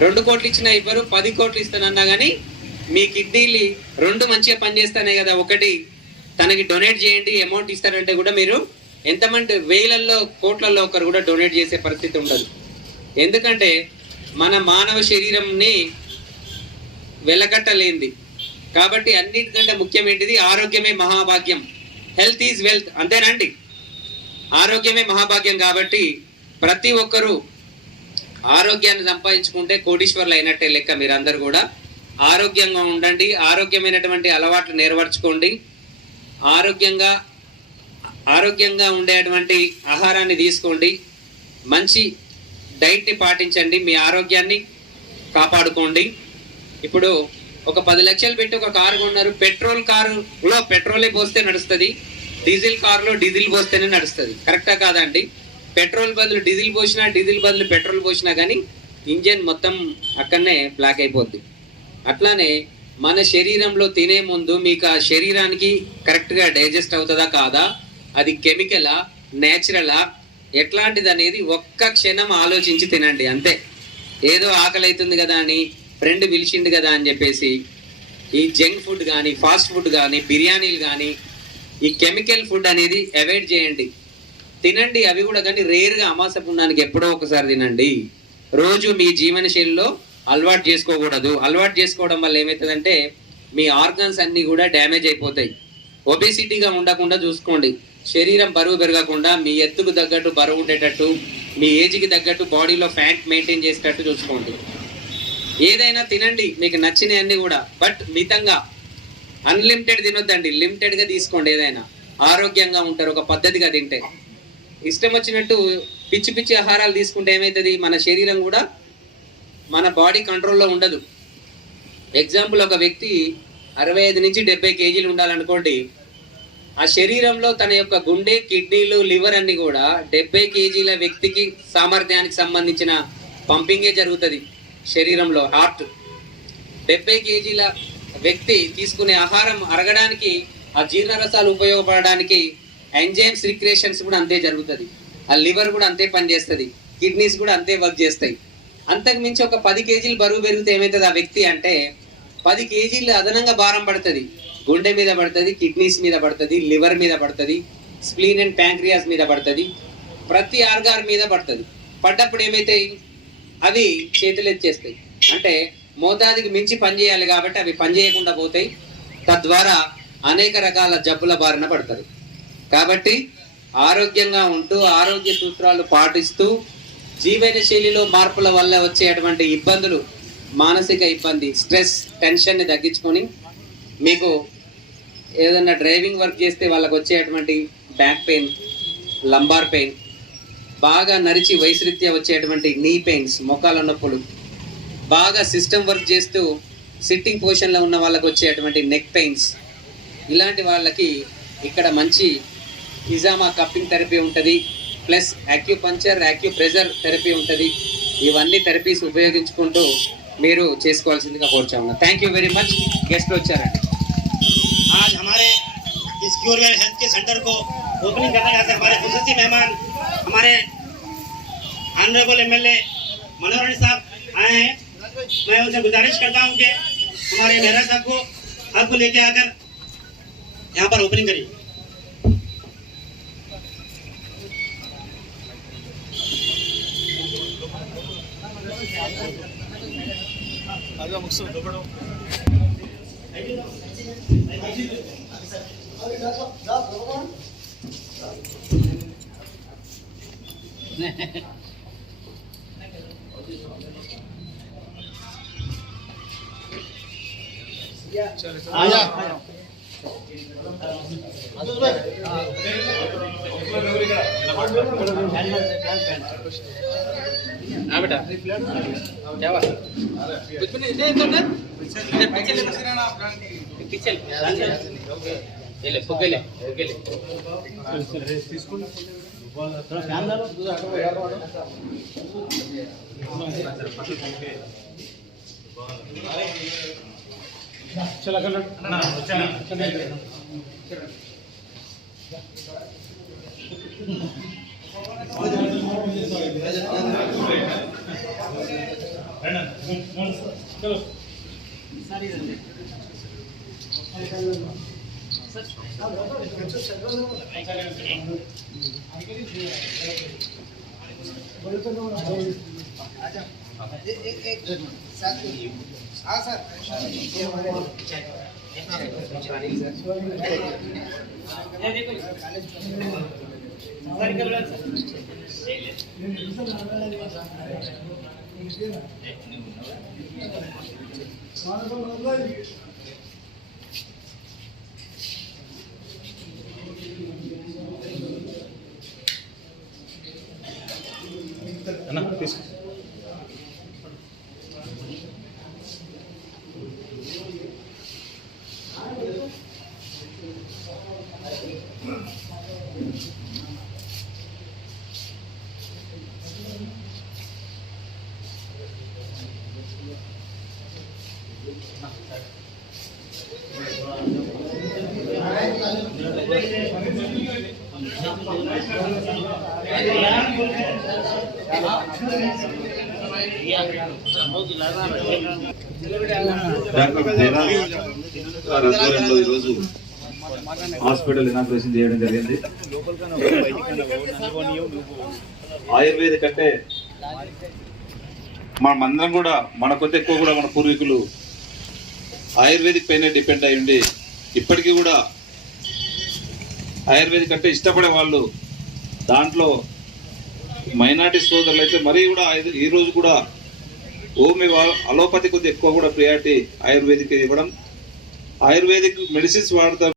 2 కోట్లు ఇచ్చినా ఇవ్వరు, 10 కోట్లు ఇస్తానన్నా కానీ మీ కిడ్నీలు 2 మంచిగా పనిచేస్తానే కదా, ఒకటి తనకి డొనేట్ చేయండి అమౌంట్ ఇస్తారంటే కూడా మీరు ఎంతమంది వేలల్లో కోట్లలో ఒకరు కూడా డొనేట్ చేసే పరిస్థితి ఉండదు. ఎందుకంటే మన మానవ శరీరంని వెలకట్టలేంది. కాబట్టి అన్నిటికంటే ముఖ్యమైనది ఆరోగ్యమే మహాభాగ్యం. హెల్త్ ఈజ్ వెల్త్, అంతేనండి. ఆరోగ్యమే మహాభాగ్యం. కాబట్టి ప్రతి ఒక్కరూ ఆరోగ్యాన్ని సంపాదించుకుంటే కోటీశ్వర్లు అయినట్టే లెక్క. మీరందరూ కూడా ఆరోగ్యంగా ఉండండి, ఆరోగ్యమైనటువంటి అలవాట్లు నేర్పరచుకోండి, ఆరోగ్యంగా ఉండేటువంటి ఆహారాన్ని తీసుకోండి, మంచి డైట్ని పాటించండి, మీ ఆరోగ్యాన్ని కాపాడుకోండి. ఇప్పుడు ఒక 10 లక్షలు పెట్టి ఒక కారు కొన్నారు. పెట్రోల్ కారులో పెట్రోలే పోస్తే నడుస్తుంది, డీజిల్ కారులో డీజిల్ పోస్తేనే నడుస్తుంది. కరెక్టా కాదండి? పెట్రోల్ బదులు డీజిల్ పోసినా, డీజిల్ బదులు పెట్రోల్ పోసినా కానీ ఇంజన్ మొత్తం అక్కడనే బ్లాక్ అయిపోద్ది. అట్లానే మన శరీరంలో తినే ముందు మీకు ఆ శరీరానికి కరెక్ట్గా డైజెస్ట్ అవుతుందా కాదా, అది కెమికలా నేచురలా ఎట్లాంటిది అనేది ఒక్క క్షణం ఆలోచించి తినండి. అంతే. ఏదో ఆకలి అవుతుంది కదా అని, ఫ్రెండ్ పిలిచిండు కదా అని చెప్పేసి ఈ జంక్ ఫుడ్ కానీ, ఫాస్ట్ ఫుడ్ కానీ, బిర్యానీలు కానీ, ఈ కెమికల్ ఫుడ్ అనేది అవాయిడ్ చేయండి. తినండి అవి కూడా, కానీ రేర్గా అమాస పుణ్యానికి ఎప్పుడో ఒకసారి తినండి. రోజు మీ జీవన శైలిలో అలవాటు చేసుకోకూడదు. అలవాటు చేసుకోవడం వల్ల ఏమవుతుందంటే మీ ఆర్గన్స్ అన్నీ కూడా డ్యామేజ్ అయిపోతాయి. ఒబేసిటీగా ఉండకుండా చూసుకోండి. శరీరం బరువు పెరగకుండా మీ ఎత్తుకు తగ్గట్టు బరువు ఉండేటట్టు, మీ ఏజ్కి తగ్గట్టు బాడీలో ఫ్యాట్ మెయింటైన్ చేసేటట్టు చూసుకోండి. ఏదైనా తినండి మీకు నచ్చినవన్నీ కూడా, బట్ మితంగా. అన్లిమిటెడ్ తినొద్దండి, లిమిటెడ్గా తీసుకోండి. ఏదైనా ఆరోగ్యంగా ఉంటారు ఒక పద్ధతిగా తింటే. ఇష్టం వచ్చినట్టు పిచ్చి పిచ్చి ఆహారాలు తీసుకుంటే ఏమవుతుంది, మన శరీరం కూడా మన బాడీ కంట్రోల్లో ఉండదు. ఎగ్జాంపుల్, ఒక వ్యక్తి 65 నుంచి 70 కేజీలు ఉండాలనుకోండి, ఆ శరీరంలో తన యొక్క గుండె, కిడ్నీలు, లివర్ అన్ని కూడా 70 కేజీల వ్యక్తికి సామర్థ్యానికి సంబంధించిన పంపింగే జరుగుతుంది. శరీరంలో హార్ట్ 70 కేజీల వ్యక్తి తీసుకునే ఆహారం అరగడానికి, ఆ జీర్ణరసాలు ఉపయోగపడడానికి ఎంజైమ్స్ రిక్రియేషన్స్ కూడా అంతే జరుగుతుంది. ఆ లివర్ కూడా అంతే పనిచేస్తుంది, కిడ్నీస్ కూడా అంతే వర్క్ చేస్తాయి. అంతకు మించి ఒక 10 కేజీలు బరువు పెరిగితే ఏమవుతుంది ఆ వ్యక్తి అంటే, 10 కేజీలు అదనంగా భారం పడుతుంది. గుండె మీద పడుతుంది, కిడ్నీస్ మీద పడుతుంది, లివర్ మీద పడుతుంది, స్ప్లీన్ అండ్ ప్యాంక్రియాస్ మీద పడుతుంది, ప్రతి ఆర్గాన్ మీద పడుతుంది. పడ్డప్పుడు ఏమైతాయి, అవి చేతులు ఎత్తేస్తాయి. అంటే మోతాదికి మించి పనిచేయాలి కాబట్టి అవి పనిచేయకుండా పోతాయి. తద్వారా అనేక రకాల జబ్బుల బారిన పడతారు. కాబట్టి ఆరోగ్యంగా ఉంటూ, ఆరోగ్య సూత్రాలు పాటిస్తూ, జీవన శైలిలో మార్పుల వల్ల వచ్చేటువంటి ఇబ్బందులు, మానసిక ఇబ్బంది, స్ట్రెస్, టెన్షన్ని తగ్గించుకొని, మీకు ఏదన్నా డ్రైవింగ్ వర్క్ చేస్తే వాళ్ళకు వచ్చేటువంటి బ్యాక్ పెయిన్, లంబార్ పెయిన్, బాగా నరిచి వయసురీత్యా వచ్చేటువంటి నీ పెయిన్స్, మోకాల నొప్పులు, బాగా సిస్టమ్ వర్క్ చేస్తూ సిట్టింగ్ పొజిషన్లో ఉన్న వాళ్ళకు వచ్చేటువంటి నెక్ పెయిన్స్, ఇలాంటి వాళ్ళకి ఇక్కడ మంచి ఇజామా కప్పింగ్ థెరపీ ఉంటుంది, ప్లస్ యాక్యూపంచర్, యాక్యూప్రెజర్ థెరపీ ఉంటుంది. ఇవన్నీ థెరపీస్ ఉపయోగించుకుంటూ మీరు చేసుకోవాల్సిందిగా కోరుచాము. Thank you very much. Guest వచ్చారండి. आज हमारे इस क्यूरवेल हेल्थ के सेंटर को ओपनिंग करने जाते हमारे खुसूसी मेहमान हमारे ऑनरेबल एमएलए मनोहर साहब आए हैं। मैं उनसे गुजारिश करता हूं कि हमारे मेहरा साहब को आपको लेके आकर यहाँ पर ओपनिंग करिए। बेटा क्या बात कुछ भी नहीं पीछे ये ले फुगे ले थोड़ा ध्यान डालो। चला कर ना चला ఆధ్వర్యంలో ఈరోజు హాస్పిటల్ ఇనాగ్రేషన్ చేయడం జరిగింది. ఆయుర్వేదిక్ అంటే మనమందరం కూడా మన కొద్ది ఎక్కువ కూడా మన పూర్వీకులు ఆయుర్వేదిక్ పైన డిపెండ్ అయి ఉండి ఇప్పటికీ కూడా ఆయుర్వేదిక్ అంటే ఇష్టపడే వాళ్ళు దాంట్లో మైనారిటీ సోదరులు అయితే మరీ కూడా ఈ రోజు కూడా హోమియో అలోపతి కొద్ది ఎక్కువ కూడా ప్రియారిటీ ఆయుర్వేదిక్ ఇవ్వడం, ఆయుర్వేదిక్ మెడిసిన్స్ వాడతారు.